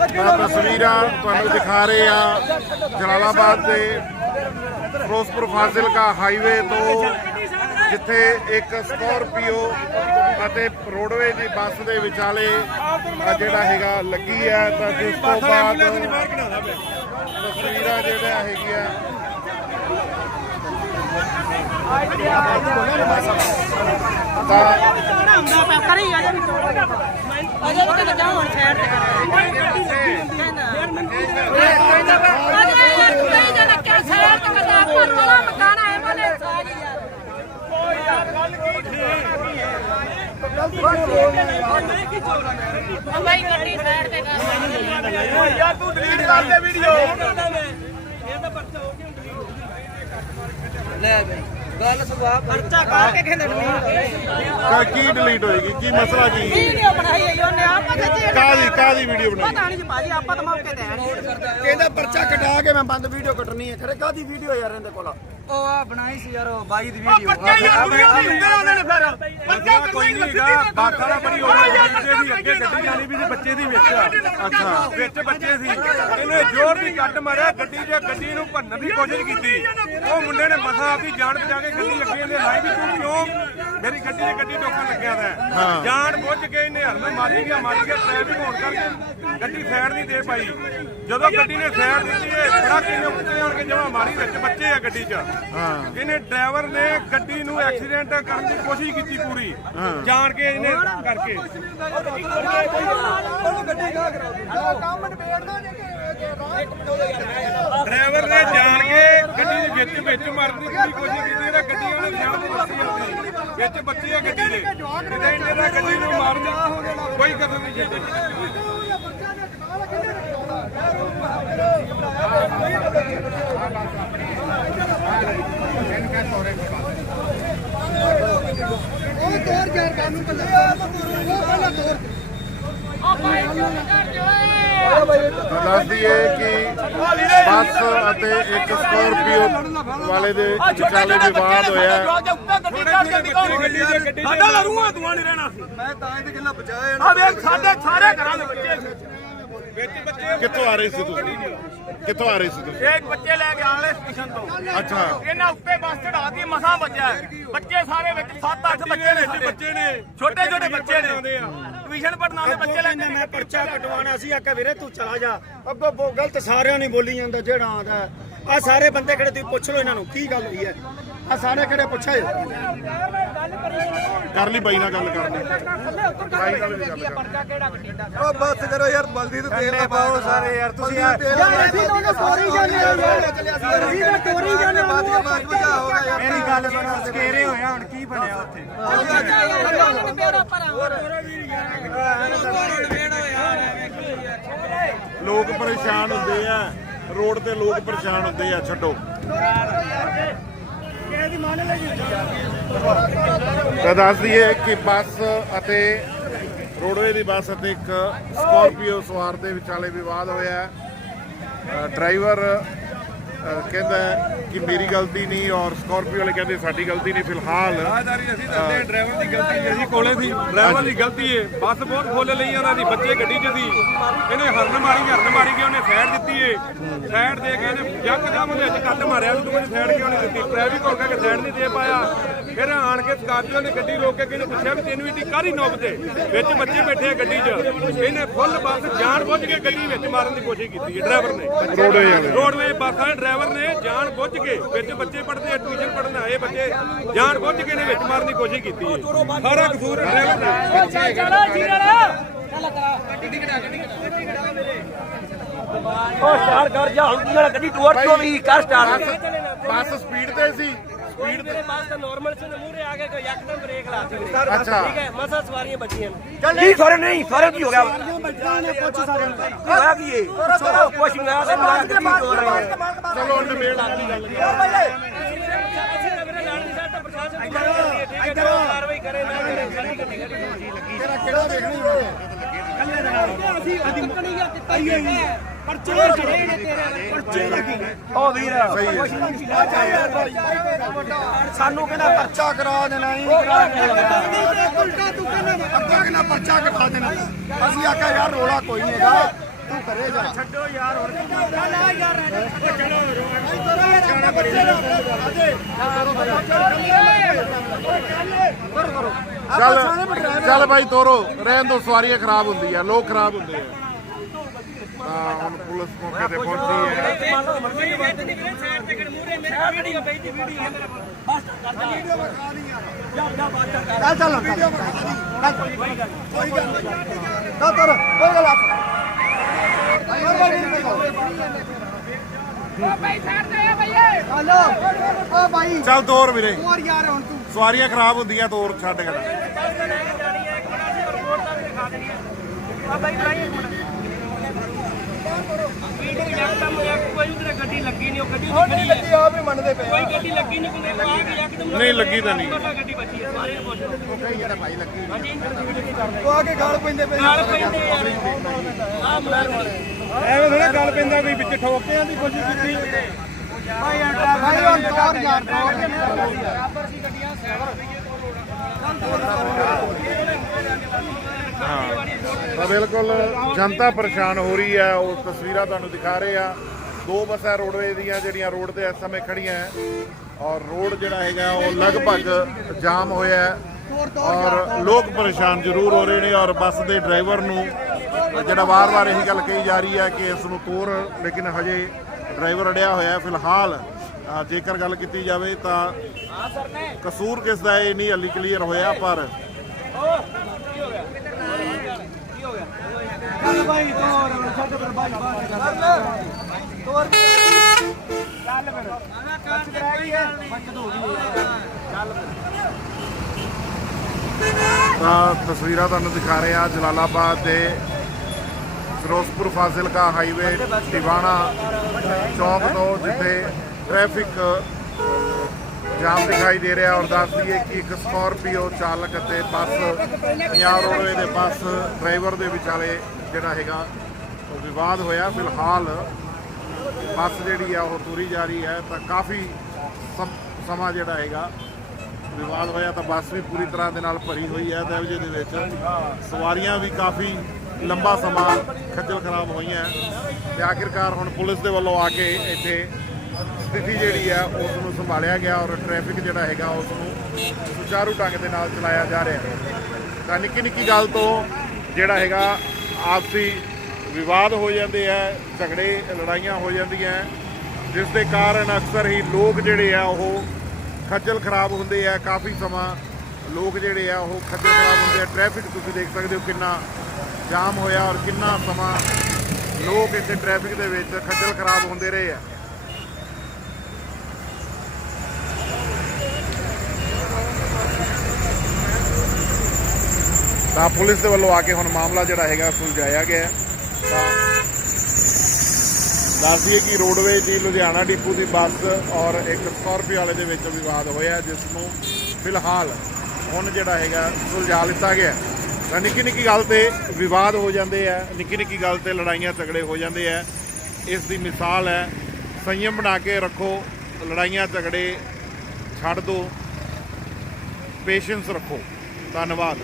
ਤਸਵੀਰਾਂ ਤੁਹਾਨੂੰ ਦਿਖਾ ਰਹੇ ਆ ਜਲਾਲਾਬਾਦ ਦੇ ਫਿਰੋਜ਼ਪੁਰ ਫਾਜ਼ਿਲਕਾ ਹਾਈਵੇ ਤੋਂ ਜਿੱਥੇ ਇੱਕ ਸਕੋਰਪੀਓ ਅਤੇ ਰੋਡਵੇ ਦੀ ਬੱਸ ਦੇ ਵਿਚਾਲੇ ਆ ਜਿਹੜਾ ਹੈਗਾ ਲੱਗੀ ਹੈ ਤਾਂ ਜਿਸ ਤੋਂ ਬਾਅਦ ਤਸਵੀਰਾਂ ਜਿਹੜਾ ਹੈਗੀਆਂ ਗੱਡੀ ਸਾਈਡ ਤੇ ਕਰ ਯਾਰ ਤੂੰ ਡਿਲੀਟ ਕਰ ਦੇ ਵੀਡੀਓ ਗੱਲ ਸੁਭਾ ਪਰਚਾ ਕਰਕੇ ਕਹਿੰਦੇ ਕਾ ਕੀ ਡਿਲੀਟ ਹੋਏਗੀ? ਕੀ ਮਸਲਾ ਕੀ? ਵੀਡੀਓ ਬਣਾਈ ਹੈ ਉਹਨੇ ਆਪਾਂ ਤੇ ਕਾਦੀ ਕਾਦੀ ਵੀਡੀਓ ਬਣਾਈ? ਪਤਾ ਨਹੀਂ ਜੀ ਭਾਜੀ ਆਪਾਂ ਤਾਂ ਮੌਕੇ ਤੇ ਆਏ ਕਹਿੰਦਾ ਪਰਚਾ ਕਟਾ ਕੇ ਮੈਂ ਬੰਦ ਵੀਡੀਓ ਕੱਟਣੀ ਹੈ ਖਰੇ। ਕਾਦੀ ਵੀਡੀਓ ਯਾਰ ਇਹਦੇ ਕੋਲ? ਉਹ ਆ ਬਣਾਈ ਸੀ ਯਾਰ ਉਹ ਬਾਈ ਦੀ ਵੀਡੀਓ ਪੱਕੇ ਯਾਰ ਵੀਡੀਓ ਨਹੀਂ ਹੁੰਦੇ ਉਹਨਾਂ ਨੇ ਫਿਰ। ਪਰਚਾ ਕੋਈ ਨਹੀਂ ਹੈਗਾ ਬਾਤਾਂ ਦਾ ਬੜੀ ਹੋ ਗਈ ਬੱਚੇ ਦੀ ਅੱਗੇ ਗੱਡੀ ਜਾਣੀ ਵੀ ਸੀ ਬੱਚੇ ਦੀ ਵਿੱਚ ਅੱਛਾ ਵਿੱਚ ਬੱਚੇ ਸੀ। ਇਹਨੇ ਜ਼ੋਰ ਦੀ ਕੱਟ ਮਾਰਿਆ ਗੱਡੀ ਤੇ ਗੱਡੀ ਨੂੰ ਭੰਨਣ ਦੀ ਕੋਸ਼ਿਸ਼ ਕੀਤੀ। ਉਹ ਮੁੰਡੇ ਨੇ ਮਸਾ ਆਪਦੀ ਜਾਨ ਬਚਾ ਕੇ ਗੱਡੀ ਅੱਗੇ ਇਹਨੇ ਲਾਈ ਵੀ ਤੂੰ ਕਿਉਂ ਮੇਰੀ ਗੱਡੀ ਤੇ ਗੱਡੀ ਟੋਕਣ ਲੱਗਿਆ ਦਾ ਜਾਨ ਬੁੱਝ ਕੇ ਇਹਨੇ ਹਰਨ ਮਾਰੀ ਗਿਆ ਮਾਰੀ ਗਿਆ ਟ੍ਰੈਫਿਕ ਹੋਣ ਕਰਕੇ ਗੱਡੀ ਸਾਈਡ ਨਹੀਂ ਦੇ ਪਾਈ। ਜਦੋਂ ਗੱਡੀ ਨੇ ਸਾਈਡ ਦਿੱਤੀ ਇਹ ਬੜਾ ਕਿਨੇ ਉੱਤੇ ਆਣ ਕੇ ਜਮਾ ਮਾਰੀ ਵਿੱਚ ਬੱਚੇ ਆ ਗੱਡੀ 'ਚ। ਇਹਨੇ ਡਰਾਈਵਰ ਨੇ ਗੱਡੀ ਨੂੰ ਐਕਸੀਡੈਂਟ ਕਰਨ ਦੀ ਕੋਸ਼ਿਸ਼ ਕੀਤੀ ਪੂਰੀ। ਜਾਣ ਕੇ ਇਹਨੇ ਕਰਕੇ। ਡਰਾਈਵਰ ਨੇ ਜਾਣ ਕੇ ਗੱਡੀ ਦੇ ਵਿੱਚ ਵਿੱਚ ਮਾਰਨ ਦੀ ਪੂਰੀ ਕੋਸ਼ਿਸ਼ ਕੀਤੀ ਇਹਦਾ ਗੱਡੀ ਵਾਲੇ ਸਿਆਣ ਦੀ ਬੱਚੀ ਵਿੱਚ ਬੱਚੇ ਆ ਗੱਡੀ ਦੇ। ਇਹਦੇ ਗੱਡੀ ਨੂੰ ਮਾਰਨ ਕੋਈ ਕਦਰ ਨਹੀਂ ਛੱਡੀ ਦੱਸ ਦਈਏ ਕਿ ਬੱਸ ਅਤੇ ਇੱਕ ਸਕੋਰਪੀਓ ਵਾਲੇ ਦੇ ਵਿਚਾਲੇ ਵਿਵਾਦ ਹੋਇਆ। ਸਾਡਾ ਲਰੂਆ ਤੂੰ ਨਹੀਂ ਰਹਿਣਾ ਸੀ। ਮੈਂ ਤਾਂ ਇਹ ਤੇ ਗੱਲਾਂ ਬਚਾਇਆ ਆ ਵੇਖ ਸਾਡੇ ਸਾਰੇ ਘਰਾਂ ਦੇ ਬੱਚੇ। ਕਿੱਥੋਂ ਆ ਰਹੇ ਸੀ ਤੁਸੀਂ? ਕਿੱਥੋਂ ਆ ਰਹੇ ਸੀ ਤੁਸੀਂ? ਇੱਕ ਬੱਚੇ ਲੈ ਕੇ ਆਲੇ ਸਟੇਸ਼ਨ ਤੋਂ। ਅੱਛਾ। ਇਹਨਾਂ ਉੱਤੇ ਬੱਸ ਚੜਾਤੀ ਮਸਾਂ ਬੱਚਾ ਬੱਚੇ ਸਾਰੇ ਵਿੱਚ 7-8 ਬੱਚੇ ਨੇ ਬੱਚੇ ਨੇ? ਛੋਟੇ ਛੋਟੇ ਬੱਚੇ ਨੇ। ਆਉਂਦੇ ਆ? ਟਿਊਸ਼ਨ ਪੜਨ ਵਾਲੇ ਬੱਚੇ ਲੈ ਕੇ ਮੈਂ ਪਰਚਾ ਕਟਵਾਣਾ ਸੀ ਆਖਿਆ ਵੀਰੇ ਤੂੰ ਚਲਾ ਜਾ। ਅੱਗੋਂ ਬੋ ਗਲਤ ਸਾਰਿਆਂ ਨੇ ਬੋਲੀ ਜਾਂਦਾ ਜਿਹੜਾ ਆਂਦਾ ਆ ਸਾਰੇ ਬੰਦੇ ਕਿਹੜੇ ਤੁਸੀਂ ਪੁੱਛ ਲਓ ਇਹਨਾਂ ਨੂੰ ਕੀ ਗੱਲ ਹੋਈ ਹੈ? ਆ ਸਾਰੇ ਕਿਹੜੇ ਪੁੱਛੇ ਕਰ ਲਈ ਬਾਈ ਨਾਲ ਗੱਲ ਕਰਨੀ ਬਾਈ ਨਾਲ ਵੀ ਗੱਲ ਕਰ ਉਹ ਬਸ ਕਰੋ ਯਾਰ ਬਲਦੀ ਤੇ ਤੇਲ ਨਾ ਪਾਓ ਸਾਰੇ ਯਾਰ ਤੁਸੀਂ ਯਾਰ ਅਸੀਂ ਤਾਂ ਉਹਨੇ ਤੋਰੀ ਜਾਂਦੇ ਆ ਯਾਰ ਅਸੀਂ ਤਾਂ ਤੋਰੀ ਜਾਂਦੇ ਆ ਮੇਰੀ ਗੱਲ ਸੁਣੋ ਸਕੇਰੇ ਹੋਇਆ ਹੁਣ ਕੀ ਬਣਿਆ ਉੱਥੇ? ਲੋਕ ਪਰੇਸ਼ਾਨ ਹੁੰਦੇ ਆ। ਰੋਡ ਤੇ ਲੋਕ ਪਰੇਸ਼ਾਨ ਹੁੰਦੇ ਆ, ਛੱਡੋ। ਤਾਂ ਦੱਸ ਦਈਏ ਕਿ ਬੱਸ ਅਤੇ ਰੋਡਵੇ ਦੀ ਬੱਸ ਅਤੇ ਇੱਕ ਸਕਾਰਪੀਓ ਸਵਾਰ ਦੇ ਵਿਚਾਲੇ ਵਿਵਾਦ ਹੋਇਆ। ਡਰਾਈਵਰ ਕਹਿੰਦਾ ਕਿ ਮੇਰੀ ਗਲਤੀ ਨਹੀਂ ਔਰ ਸਕਾਰਪੀਓ ਵਾਲੇ ਕਹਿੰਦੇ ਸਾਡੀ ਗਲਤੀ ਨਹੀਂ ਫਿਲਹਾਲ ਰਾਹਦਾਰੀ ਅਸੀਂ ਦੱਸਦੇ ਹਾਂ, ਡਰਾਈਵਰ ਦੀ ਗਲਤੀ ਨਹੀਂ ਅਸੀਂ ਕੋਲੇ ਸੀ। ਡਰਾਈਵਰ ਦੀ ਗਲਤੀ ਏ। ਬੱਸ ਬਹੁਤ ਖੋਲ ਲਈ ਉਹਨਾਂ ਦੀ ਬੱਚੇ ਗੱਡੀ 'ਚ ਸੀ। ਇਹਨੇ ਹਰਨ ਮਾਰੀ ਹਰਨ ਮਾਰੀ ਕੇ ਉਹਨੇ ਸਾਈਡ ਦਿੱਤੀ ਏ। ਸਾਈਡ ਦੇ ਕੇ ਇਹਨੇ ਯਕਦਮ ਉਹਦੇ ਵਿੱਚ ਕੱਟ ਮਾਰਿਆ ਤੂੰ ਮੈਨੂੰ ਸਾਈਡ ਕਿਉਂ ਨਹੀਂ ਦਿੱਤੀ? ਟ੍ਰੈਫਿਕ ਹੋ ਗਿਆ ਕਿ ਸਾਈਡ ਨਹੀਂ ਦੇ ਪਾਇਆ। ਫਿਰ ਆਣ ਕੇ ਸਕਾਰਪੀਓ ਨੇ ਗੱਡੀ ਰੋਕ ਕੇ ਕਿਹਨੇ ਪੁੱਛਿਆ ਵੀ ਤੈਨੂੰ ਇੱਡੀ ਕਾਹਦੀ ਨੋਬ ਤੇ ਵਿੱਚ ਬੱਚੇ ਬੈਠੇ ਆ ਗੱਡੀ 'ਚ। ਇਹਨੇ ਫੁੱਲ ਬੱਸ ਜਾਣ ਬੁੱਝ ਕੇ ਗੱਡੀ ਵਿੱਚ ਮਾਰਨ ਦੀ ਕੋਸ਼ਿਸ਼ ਕੀਤੀ ਏ ਡਰਾਈਵਰ ਨੇ। ਰੋਡਵੇ ਵਾਲੇ ਰੋਡਵੇ ਬੱਸਾਂ ਦੇ ਡਰਾਈਵਰ ਨੇ ਜਾਣ ਬੁੱਝ ਕੇ ਵਿੱਚ ਬੱਚੇ ਪੜਦੇ ਆ ਟਿਊਸ਼ਨ ਪੜਨ ਆਏ ਬੱਚੇ ਜਾਣ ਬੁੱਝ ਕੇ ਨੇ ਵਿੱਚ ਮਾਰਨ ਦੀ ਕੋਸ਼ਿਸ਼ ਕੀਤੀ ਹੈ। ਸਾਰਾ ਕਸੂਰ ਡਰਾਈਵਰ ਦਾ। ਉਹ ਸਟਾਰਟ ਕਰ ਜਾ ਹੁਣ ਜਿਹੜਾ ਗੱਡੀ ਟੂਰ ਤੋਂ ਵੀ ਕਰ ਸਟਾਰਟ ਬੱਸ ਸਪੀਡ ਤੇ ਸੀ। ਸਪੀਡ ਤੇ ਬੱਸ ਨੋਰਮਲ ਸੀ ਮੂਰੇ ਆ ਕੇ ਕੋਈ ਯਕਦਮ ਬ੍ਰੇਕ ਲਾ ਦਿੱਤੀ ਅੱਛਾ ਠੀਕ ਹੈ ਮਸਾ ਸਵਾਰੀਆਂ ਬਚੀਆਂ ਕੀ ਫ਼ਰਕ ਨਹੀਂ ਫ਼ਰਕ ਕੀ ਹੋ ਗਿਆ ਬੱਚਿਆਂ ਨੇ ਪੁੱਛ ਸਾਰਿਆਂ ਨੂੰ ਕੀ ਹੋਇਆ ਕੀ ਇਹ ਕੁਛ ਨਹੀਂ ਹੋਇਆ ਤੇ ਮਾਰ ਗੱਡੀ ਹੋ ਰਹੀ ਹੈ ਚਲੋ ਹੁਣ ਨਿਬੇੜ ਆਪਣੀ ਗੱਲ ਅਸੀਂ ਤਾਂ ਮੇਰੇ ਨਾਲ ਨਹੀਂ ਸਾਡਾ ਪ੍ਰਸ਼ਾਸਨ ਦੀ ਮੰਗ ਕਰਦੀ ਹੈ ਠੀਕ ਹੈ ਜੋ ਕਾਰਵਾਈ ਕਰੇ ਨਾ ਕਰੇ ਸਾਡੀ ਗੱਡੀ ਖੜੀ ਤੇਰਾ ਕਿਹੜਾ ਵੇਖਣੀ ਹੋਵੇ ਅਸੀਂ ਅਸੀਂ ਮੁਕਣੀ ਆ ਦਿੱਤੀ ਹੋਈ ਪਰਚੇ ਚੜੇ ਨੇ ਤੇਰੇ ਪਰਚੇ ਲੱਗੀ ਉਹ ਵੀਰ ਸਾਨੂੰ ਕਹਿੰਦਾ ਪਰਚਾ ਕਰਾ ਦੇਣਾ ਹੀ ਕਰਾ ਦੇਣਾ ਉਲਟਾ ਤੂੰ ਕਹਿੰਦਾ ਅੱਗਾ ਕਿੰਨਾ ਪਰਚਾ ਕਟਾ ਦੇਣਾ ਅਸੀਂ ਆਖਿਆ ਯਾਰ ਰੋਲਾ ਕੋਈ ਨਹੀਂ ਹੈਗਾ ਤੂੰ ਕਰੇ ਜਾ ਛੱਡੋ ਯਾਰ ਹੁਣ ਚੱਲ ਆ ਯਾਰ ਚੱਲ ਚੱਲ ਬਾਈ ਤੋਰੋ ਰਹਿਣ ਦੋ ਸਵਾਰੀਆਂ ਖਰਾਬ ਹੁੰਦੀ ਆ ਲੋਕ ਖਰਾਬ ਹੁੰਦੇ ਆ ਤਾਂ ਹੁਣ ਪੁਲਿਸ ਮੌਕੇ ਤੇ ਪਹੁੰਚੀ ਹੈ ਚੱਲ ਚੱਲ ਵੀਡੀਓ ਬਣਾ ਕੋਈ ਗੱਲ ਕੋਈ ਗੱਲ ਤਾਂ ਤਰ ਕੋਈ ਗੱਲ ਆਪ ਹਲੋ ਓ ਭਾਈ ਚੱਲ ਤੋਰ ਵੀਰੇ ਹੋਰ ਯਾਰ ਹੁਣ ਤੂੰ ਸਵਾਰੀਆਂ ਖਰਾਬ ਹੁੰਦੀਆਂ ਤੋਰ ਛੱਡ ਕੇ ਕੋਈ ਉਧਰ ਗੱਡੀ ਲੱਗੀ ਨਹੀਂ ਉਹ ਗੱਡੀ ਹੁਣ ਨਹੀਂ ਲੱਗੀ ਆਪ ਹੀ ਮੰਨਦੇ ਪਏ ਕੋਈ ਗੱਡੀ ਲੱਗੀ ਨਹੀਂ ਕੋਈ ਆ ਕੇ ਯਕਦਮ ਨਹੀਂ ਲੱਗੀ ਤਾਂ ਨਹੀਂ। ਗੱਡੀ ਬਚੀ ਹੈ ਸਾਰੇ ਨੂੰ ਪੁੱਛ ਲਓ। ਉਹ ਆ ਕੇ ਗਾਲ ਪੈਂਦੇ ਪਏ ਨਾਲ ਪੈਂਦੇ ਯਾਰ। ਆ ਮੁਲਾਜ਼ਮ ਐਵੇਂ ਥੋੜਾ ਗੱਲ ਪੈਂਦਾ ਵੀ ਵਿੱਚ ਠੋਕਿਆਂ ਦੀ ਕੋਸ਼ਿਸ਼ ਕੀਤੀ। ਭਾਈ ਭਾਈ ਹੁਣ ਤੋਰ ਯਾਰ ਤੋਰ ਤਾਂ ਬਿਲਕੁਲ ਜਨਤਾ ਪਰੇਸ਼ਾਨ ਹੋ ਰਹੀ ਹੈ ਉਹ ਤਸਵੀਰਾਂ ਤੁਹਾਨੂੰ ਦਿਖਾ ਰਹੇ ਆ। ਦੋ ਬੱਸਾਂ ਰੋਡਵੇ ਦੀਆਂ ਜਿਹੜੀਆਂ ਰੋਡ ਤੇ ਇਸ ਸਮੇਂ ਖੜੀਆਂ ਹੈ ਔਰ ਰੋਡ ਜਿਹੜਾ ਹੈਗਾ ਉਹ ਲਗਭਗ ਜਾਮ ਹੋਇਆ ਹੈ ਔਰ ਲੋਕ ਪਰੇਸ਼ਾਨ ਜ਼ਰੂਰ ਹੋ ਰਹੇ ਨੇ ਔਰ ਬੱਸ ਦੇ ਡਰਾਈਵਰ ਨੂੰ ਜਿਹੜਾ ਵਾਰ-ਵਾਰ ਇਹੀ ਗੱਲ ਕਹੀ ਜਾ ਰਹੀ ਹੈ ਕਿ ਇਸ ਨੂੰ ਤੋਰ, ਲੇਕਿਨ ਹਜੇ ਡਰਾਈਵਰ ਅੜਿਆ ਹੋਇਆ ਹੈ। ਫਿਲਹਾਲ ਜੇਕਰ ਗੱਲ ਕੀਤੀ ਜਾਵੇ ਤਾਂ ਕਸੂਰ ਕਿਸ ਦਾ ਇਹ ਨਹੀਂ ਹਲੀ ਕਲੀਅਰ ਹੋਇਆ, ਪਰ ਚੱਲ ਭਾਈ ਤੋਰ, ਛੱਡ ਫਿਰ ਭਾਈ ਚੱਲ ਬੱਚਤ ਹੋ। ਗਈ ਚੱਲ ਤਾਂ ਤਸਵੀਰਾਂ ਤੁਹਾਨੂੰ ਦਿਖਾ ਰਹੇ ਆ ਜਲਾਲਾਬਾਦ ਦੇ ਫਿਰੋਜ਼ਪੁਰ ਫਾਜ਼ਿਲਕਾ ਹਾਈਵੇ ਟਿਵਾਣਾ ਚੌਕ ਤੋਂ ਜਿੱਥੇ ਟ੍ਰੈਫਿਕ ਜਾਮ ਦਿਖਾਈ ਦੇ ਰਿਹਾ ਔਰ ਦੱਸ ਦਈਏ ਕਿ ਇੱਕ ਸਕਾਰਪੀਓ ਚਾਲਕ ਅਤੇ ਬੱਸ ਪੰਜਾਬ ਰੋਡਵੇ ਦੇ ਬੱਸ ਡਰਾਈਵਰ ਦੇ ਵਿਚਾਲੇ ਜਿਹੜਾ ਹੈਗਾ ਵਿਵਾਦ ਹੋਇਆ। ਫਿਲਹਾਲ ਬੱਸ ਜਿਹੜੀ ਆ ਉਹ ਤੁਰੀ ਜਾ ਰਹੀ ਹੈ ਤਾਂ ਕਾਫੀ ਸਮ- ਸਮਾਂ ਜਿਹੜਾ ਹੈਗਾ ਵਿਵਾਦ ਹੋਇਆ ਤਾਂ ਬੱਸ ਵੀ ਪੂਰੀ ਤਰ੍ਹਾਂ ਦੇ ਨਾਲ ਭਰੀ ਹੋਈ ਹੈ ਤੇ ਦੇ ਵਿੱਚ ਸਵਾਰੀਆਂ ਵੀ ਕਾਫੀ ਲੰਬਾ ਸਮਾਂ ਖੱਜਲ ਖਰਾਬ ਹੋਈਆਂ ਤੇ ਆਖਿਰਕਾਰ ਹੁਣ ਪੁਲਿਸ ਦੇ ਵੱਲੋਂ ਆ ਕੇ ਇੱਥੇ ਸਥਿਤੀ ਜਿਹੜੀ ਹੈ ਉਸ ਨੂੰ ਸੰਭਾਲਿਆ ਗਿਆ ਔਰ ਟ੍ਰੈਫਿਕ ਜਿਹੜਾ ਹੈਗਾ ਉਸ ਨੂੰ ਸੁਚਾਰੂ ਢੰਗ ਦੇ ਨਾਲ ਚਲਾਇਆ ਜਾ ਰਿਹਾ ਹੈ। ਤਾਂ ਨਿੱਕੀ ਨਿੱਕੀ ਗੱਲ ਤੋਂ ਜਿਹੜਾ ਹੈਗਾ ਆਪਸੀ ਵਿਵਾਦ ਹੋ ਜਾਂਦੇ ਆ, ਝਗੜੇ, ਲੜਾਈਆਂ ਹੋ ਜਾਂਦੀਆਂ ਜਿਸ ਦੇ ਕਾਰਨ ਅਕਸਰ ਹੀ ਲੋਕ ਜਿਹੜੇ ਆ ਉਹ ਖੱਜਲ ਖਰਾਬ ਹੁੰਦੇ ਆ, ਕਾਫੀ ਸਮਾਂ ਲੋਕ ਜਿਹੜੇ ਆ ਉਹ ਖੱਜਲ ਖਰਾਬ ਹੁੰਦੇ ਆ ਟ੍ਰੈਫਿਕ ਤੁਸੀਂ ਦੇਖ ਸਕਦੇ ਹੋ ਕਿੰਨਾ ਜਾਮ ਹੋਇਆ ਔਰ ਕਿੰਨਾ ਸਮਾਂ ਲੋਕ ਇੱਥੇ ਟ੍ਰੈਫਿਕ ਦੇ ਵਿੱਚ ਖੱਜਲ ਖਰਾਬ ਹੁੰਦੇ ਰਹੇ ਆ ਤਾਂ ਪੁਲਿਸ ਦੇ ਵੱਲੋਂ ਆ ਕੇ ਹੁਣ ਮਾਮਲਾ ਜਿਹੜਾ ਹੈਗਾ ਸੁਲਝਾਇਆ ਗਿਆ ਹੈ। ਤਾਂ ਦੱਸਦੀਏ ਕਿ ਰੋਡਵੇਜ ਦੀ ਲੁਧਿਆਣਾ ਡਿਪੂ ਦੀ ਬੱਸ ਔਰ ਇੱਕ ਸਕਾਰਪੀਓ ਵਾਲੇ ਦੇ ਵਿੱਚ ਵਿਵਾਦ ਹੋਇਆ, ਜਿਸ ਨੂੰ ਫਿਲਹਾਲ ਹੁਣ ਜਿਹੜਾ ਹੈਗਾ ਸੁਲਝਾ ਲਿੱਤਾ ਗਿਆ। ਤਾਂ ਨਿੱਕੀ ਨਿੱਕੀ ਗੱਲ ਤੇ ਵਿਵਾਦ ਹੋ ਜਾਂਦੇ ਆ, ਨਿੱਕੀ ਨਿੱਕੀ ਗੱਲ ਤੇ ਲੜਾਈਆਂ ਝਗੜੇ ਹੋ ਜਾਂਦੇ ਆ। ਇਸ ਦੀ ਮਿਸਾਲ ਹੈ, ਸੰਯਮ ਬਣਾ ਕੇ ਰੱਖੋ, ਲੜਾਈਆਂ ਝਗੜੇ ਛੱਡ ਦਿਓ ਪੇਸ਼ੈਂਸ ਰੱਖੋ। ਧੰਨਵਾਦ।